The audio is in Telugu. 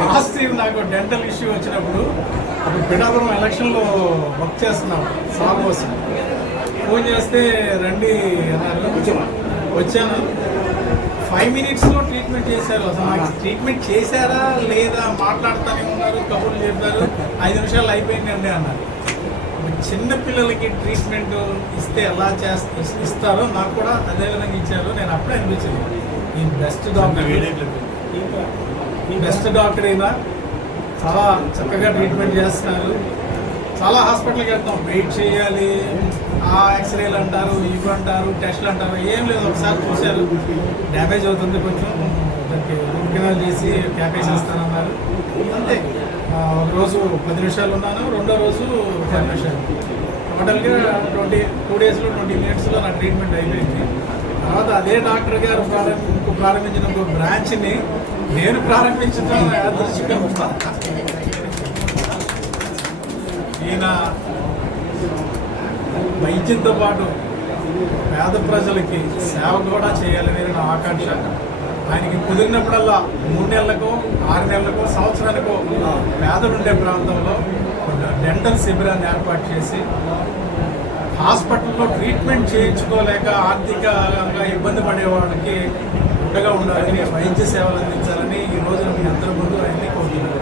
లాస్ట్ టైం నాకు డెంటల్ ఇష్యూ వచ్చినప్పుడు అప్పుడు పిఠాపురం ఎలక్షన్లో వర్క్ చేస్తున్నాం సాల్వ్ కోసం ఫోన్ చేస్తే రండి అన్నారు. వచ్చాను. 5 minutesలో ట్రీట్మెంట్ చేశారు. అసలు నాకు ట్రీట్మెంట్ చేశారా లేదా మాట్లాడుతూనే ఉన్నారు, కబుర్లు చెప్పారు. 5 నిమిషాలు అయిపోయిందండి అన్నారు. చిన్న పిల్లలకి ట్రీట్మెంట్ ఇస్తే ఎలా ఇస్తారో నాకు కూడా అదే విధంగా ఇచ్చారు. నేను అప్పుడే అనిపించింది ఈ బెస్ట్ డాక్టర్ అయినా చాలా చక్కగా ట్రీట్మెంట్ చేస్తున్నారు. చాలా హాస్పిటల్కి వెళ్తాం, వెయిట్ చేయాలి, ఆ ఎక్స్రేలు అంటారు, ఇవి అంటారు, టెస్ట్లు అంటారు. ఏం లేదు, ఒకసారి చూశారు డ్యామేజ్ అవుతుంది కొంచెం, దానికి రూట్ కెనాల్ చేసి క్యాప్ వేసేస్తానన్నారు. అంతే. ఒక రోజు 10 నిమిషాలు ఉన్నాను, రెండో రోజు 10 నిమిషాలు. టోటల్గా 2 daysలో 20 minutesలో నా ట్రీట్మెంట్ అయిపోయింది. తర్వాత అదే డాక్టర్ గారు ప్రారంభించిన ఒక బ్రాంచ్ని నేను ప్రారంభించడం యాదృచ్ఛికం. ఈయన వైద్యంతో పాటు పేద ప్రజలకి సేవ కూడా చేయాలని నా ఆకాంక్ష. ఆయనకి కుదిరినప్పుడల్లా 3 నెలలకో 6 నెలలకో సంవత్సరానికో పేదలుండే ప్రాంతంలో డెంటల్ శిబిరాన్ని ఏర్పాటు చేసి హాస్పిటల్లో ట్రీట్మెంట్ చేయించుకోలేక ఆర్థికంగా ఇబ్బంది పడే వాళ్ళకి ఉండగా ఉండాలని, వైద్య సేవలు అందించాలని ఈ రోజున మీ అందరి ముందు ఆయన్ని కోరుతున్నారు.